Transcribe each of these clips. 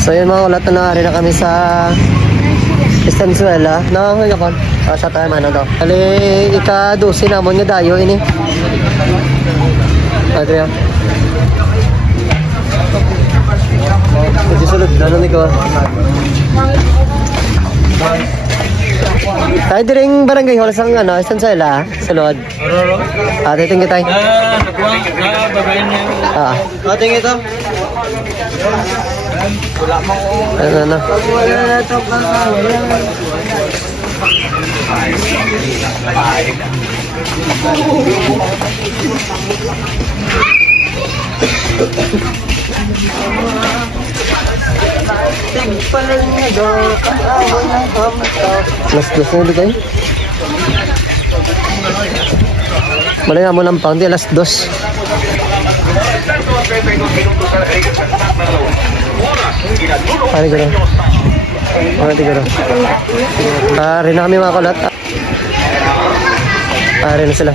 So yun mga kulat, naari na kami sa Estanzuela. Nakakaya ko. Sa tayo man ito. Kali ika-12 namon nga dayo ini. Adria. Kasi sulod na nun ikaw. Tayo diring barangay hall sa Estanzuela. Sulod. Tingin tayo. Tingin ito. Wala mo ko. Ano? Mas dos na kayo? Malay nga mo ng pound, alas 2. Pari ko na. Pari na kami mga kulat. Pari na sila.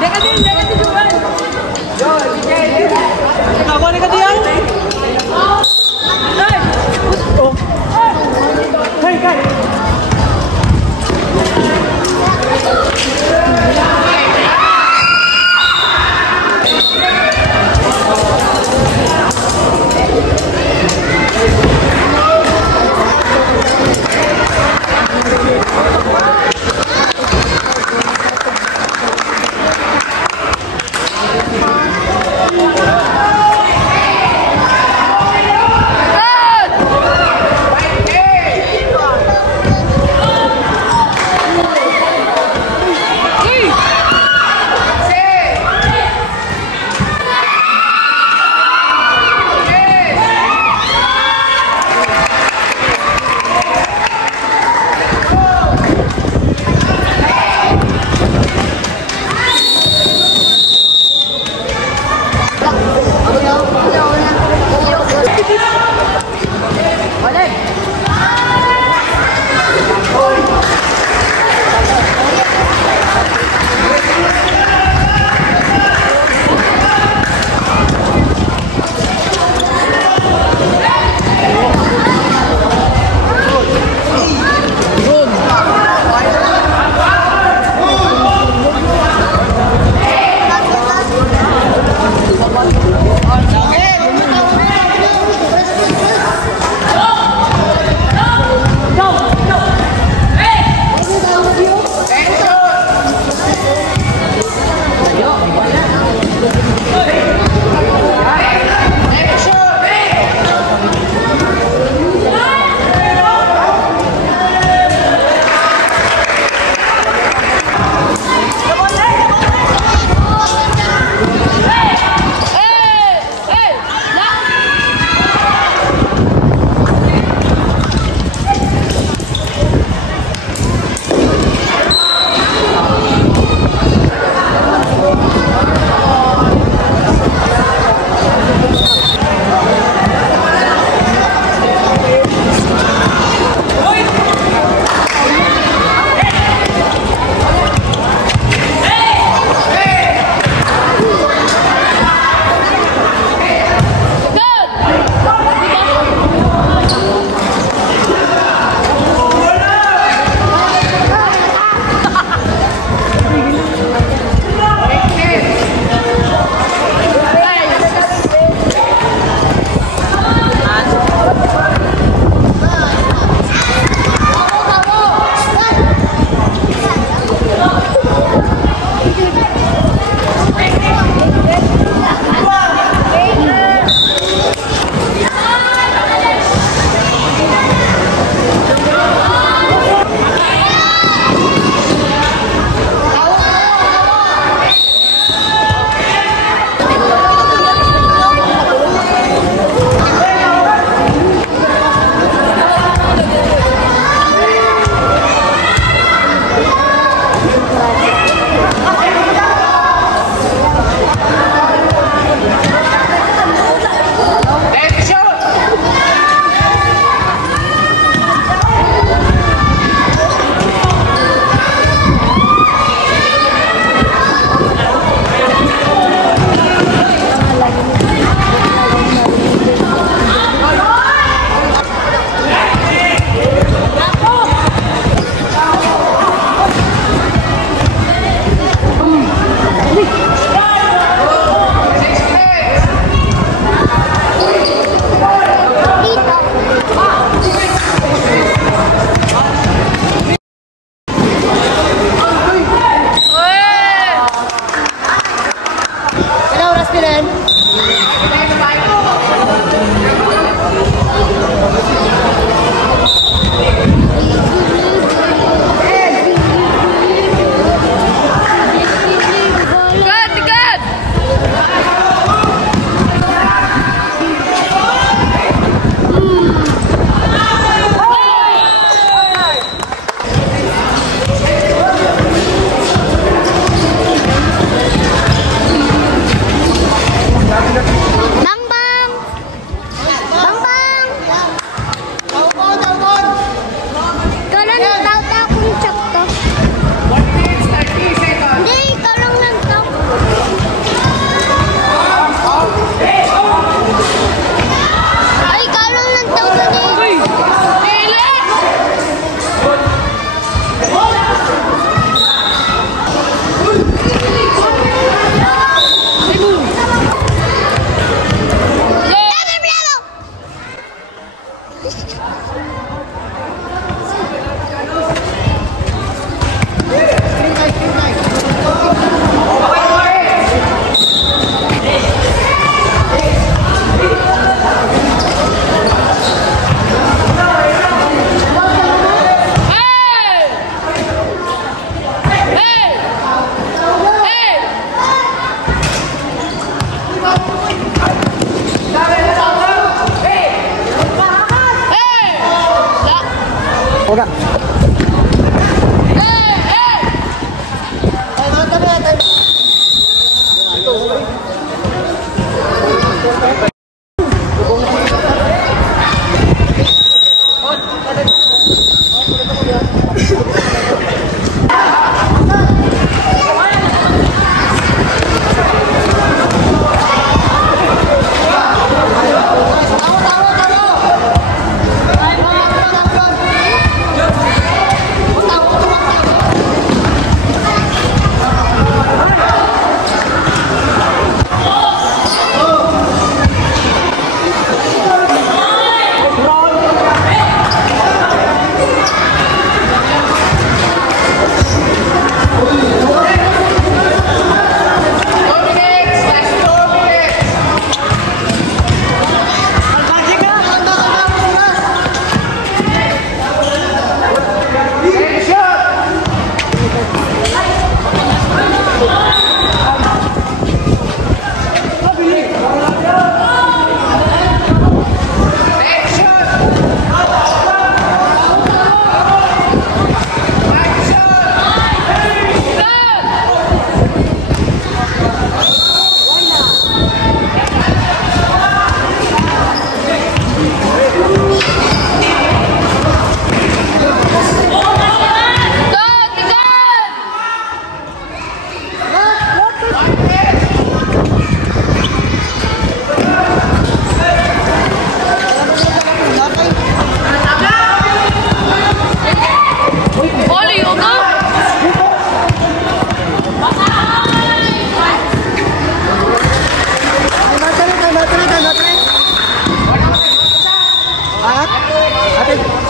Dekat juga. Yo, kamu dekat dia. Hey, guys.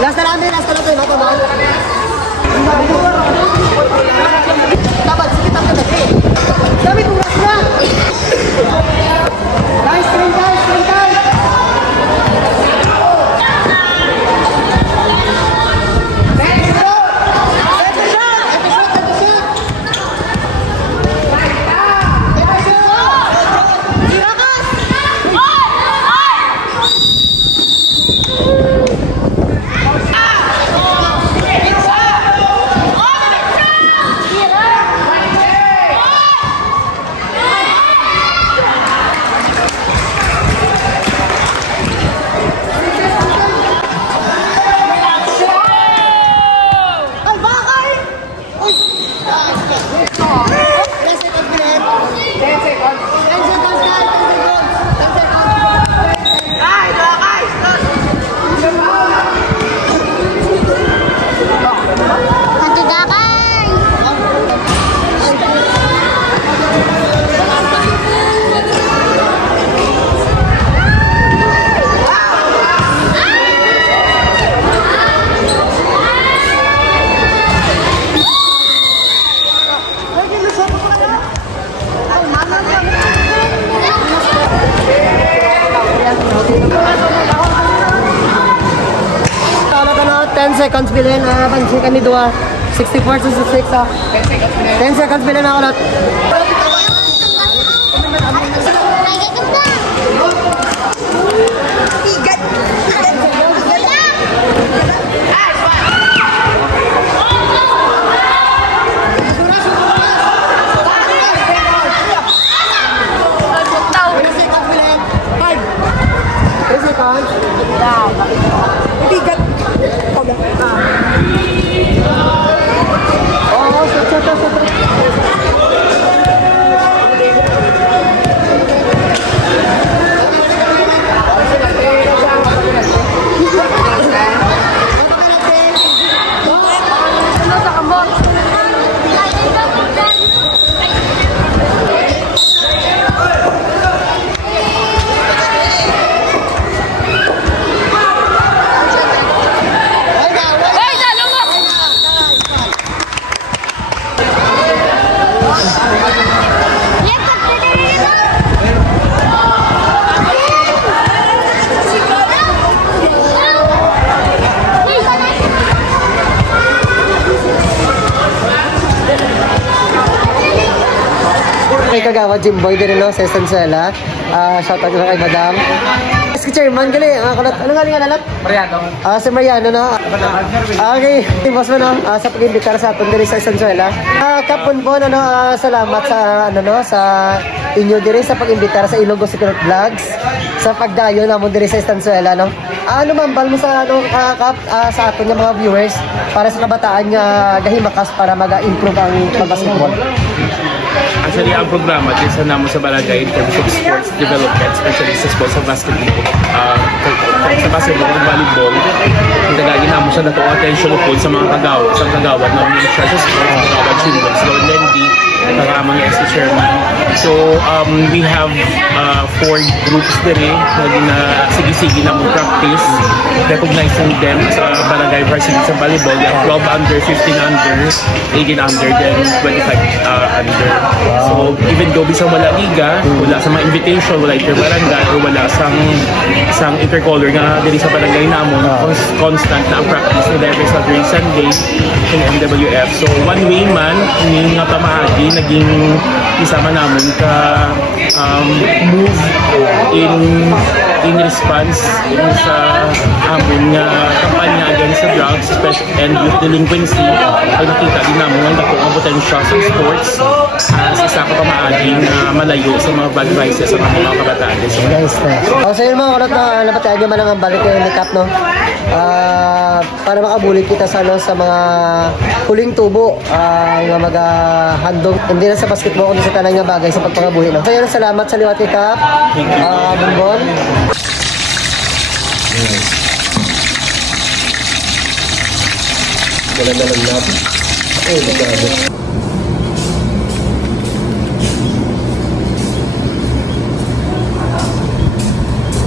Last na natin, mata mo. Dapat, sige, tapos na. Dami kong last na. Guys, screen time, screen time. Seconds bilhin, pansin kami dua 64 to 66 10 seconds bilhin ako lot. Kay Kagawa Jimboy din no sa Estanciela. Shout out kay Madam. Si Chairman, gali. Ano galing nga nalat? Mariano. Si Mariano, no? Okay, boss mo, no? Sa pag-imbitar sa atin diri sa Estanzuela. Kapon po, no? Salamat sa, sa inyo diri sa pag-imbitar sa Ilonggo Secret Vlogs. Sa pagdayo namon diri sa Estanzuela, no? Ano mambal mo sa, sa atin yung mga viewers para sa kabataan nga gahimakas para mag-improve ang pag-basketball? Actually, ang programa din sa namo sa barangay in terms of sports development, especially sa sports sa basketball. Sa basketball at volleyball, nagagawin namo sa dato attention po sa mga kagawad na may siya sa sports, kagawad children, so Lendy, kasama niya si Chairman. So, we have 4 groups diri na sige-sige na practice, recognizing them sa barangay varsity sa volleyball. We have 12 under, 15 under, 18 under, then 25 under. So, even though bisang wala liga, wala sa mga invitation, wala inter-barangay, or wala sang intercolor nga diri sa barangay namon, constant na ang practice nila every Saturday, Sunday in MWF. So, one way man, yung nga pamaagi, naging isama namon ka move in response sa amon nga kampanya against sa drugs, especially and youth delinquency. Pag nakita din namon ang dako ang potential sa sports as isa ka pamaagi na malayo sa mga bad vices sa mga kabataan. Nice. So yun mga kulot na napataan nyo man ang balik yung recap, no? Para makabulit kita sa mga huling tubo nga mag-handong hindi na sa basketball kundi sa tanang nga bagay sa pagpangabuhi, no? So yun, salamat sa liwat recap. Bonbon. Wala na lang natin. Ay, magkado.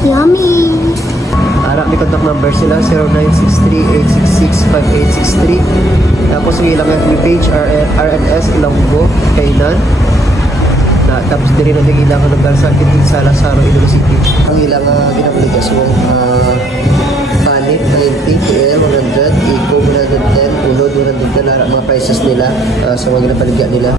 Yummy! Harap may contact number sila 0963-866-5863. Tapos yung ilang FB page RNS Ilonggo Kainan. Tapos diri na din ilang lugar sa akin sa Lazaro, Iloilo City. Ang ilang ginabuligasong Panit, 90, KL 100, Eco 110, Ulod 110, mga prices nila sa mga ginapaligyan nila.